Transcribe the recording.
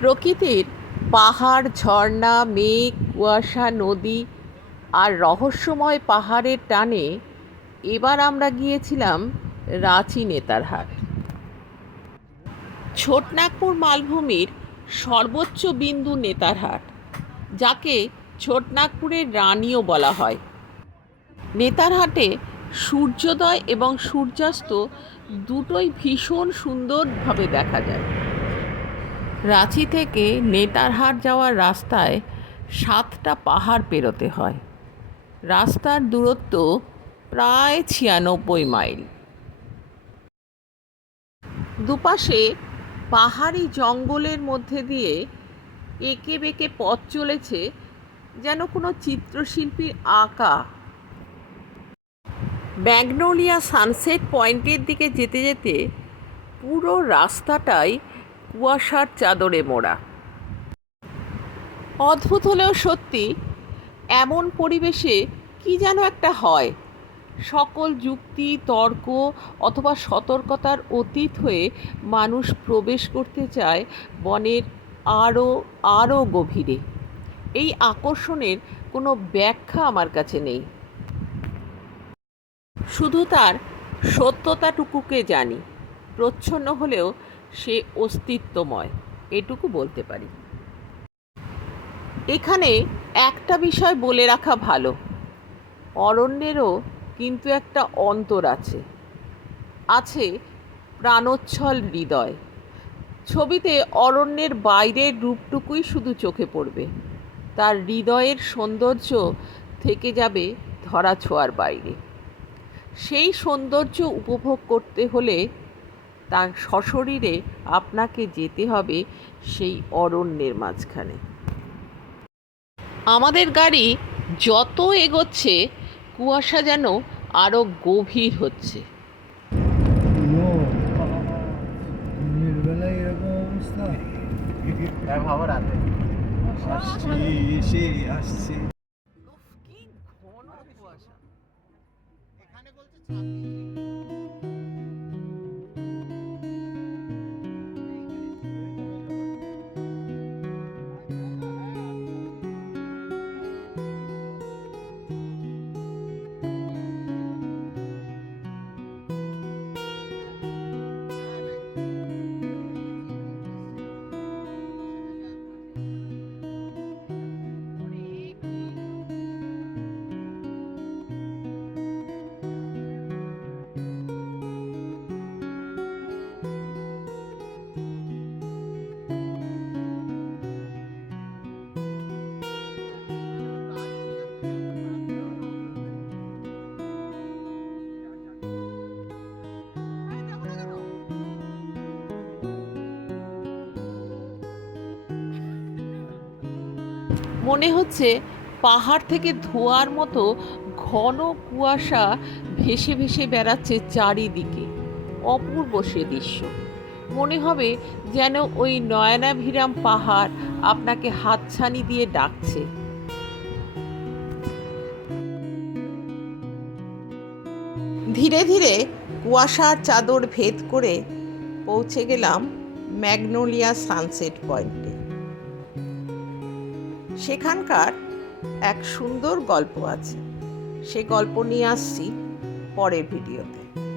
প্রকৃতির পাহাড়, ঝর্ণা, মেঘ, কুয়াশা, নদী আর রহস্যময় পাহাড়ের টানে এবার আমরা গিয়েছিলাম রাঁচি নেতারহাট ছোটনাগপুর মালভূমির সর্বোচ্চ বিন্দু নেতারহাট যাকে ছোটনাগপুরের রানীও বলা হয়। নেতারহাটে সূর্যোদয় এবং সূর্যাস্ত দুটোই ভীষণ সুন্দরভাবে দেখা যায়। রাঁচি থেকে নেতারহাট যাওয়ার রাস্তায় সাতটা পাহাড় পেরোতে হয়। রাস্তার দূরত্ব প্রায় ছিয়ানব্বই মাইল। দুপাশে পাহাড়ি জঙ্গলের মধ্যে দিয়ে এঁকে বেঁকে পথ চলেছে যেন কোনো চিত্রশিল্পীর আঁকা। ম্যাগনোলিয়া সানসেট পয়েন্টের দিকে যেতে যেতে পুরো রাস্তাটাই কুয়াশার চাদরে মোড়া। অদ্ভুত হলেও সত্যি, এমন পরিবেশে কি যেন একটা হয়। সকল যুক্তি, তর্ক অথবা সতর্কতার অতীত হয়ে মানুষ প্রবেশ করতে চায় বনের আরও আরও গভীরে। এই আকর্ষণের কোনো ব্যাখ্যা আমার কাছে নেই। শুধু তার সত্যতাটুকুকে জানি। প্রচ্ছন্ন হলেও সে অস্তিত্বময়। এটুকু বলতে পারি। এখানে একটা বিষয় বলে রাখা ভালো। অরণ্যেরও কিন্তু একটা অন্তর আছে। আছে প্রাণোচ্ছল হৃদয়। ছবিতে অরণ্যের বাইরের রূপটুকুই শুধু চোখে পড়বে। তার হৃদয়ের সৌন্দর্য থেকে যাবে ধরা ছোঁয়ার বাইরে। সেই সৌন্দর্য উপভোগ করতে হলে তার সশরীরে আপনাকে যেতে হবে সেই অরণ্যের মাঝখানে। আমাদের গাড়ি যত এগোচ্ছে কুয়াশা যেন আরও গভীর হচ্ছে। মনে হচ্ছে পাহাড় থেকে ধোঁয়ার মতো ঘন কুয়াশা ভেসে ভেসে বেড়াচ্ছে চারিদিকে। অপূর্ব সে দৃশ্য। মনে হবে যেন ওই নয়নাভিরাম পাহাড় আপনাকে হাতছানি দিয়ে ডাকছে। ধীরে ধীরে কুয়াশার চাদর ভেদ করে পৌঁছে গেলাম ম্যাগনোলিয়া সানসেট পয়েন্টে। সেখানকার এক সুন্দর গল্প আছে। সে গল্প নিয়ে আসছি পরের ভিডিওতে।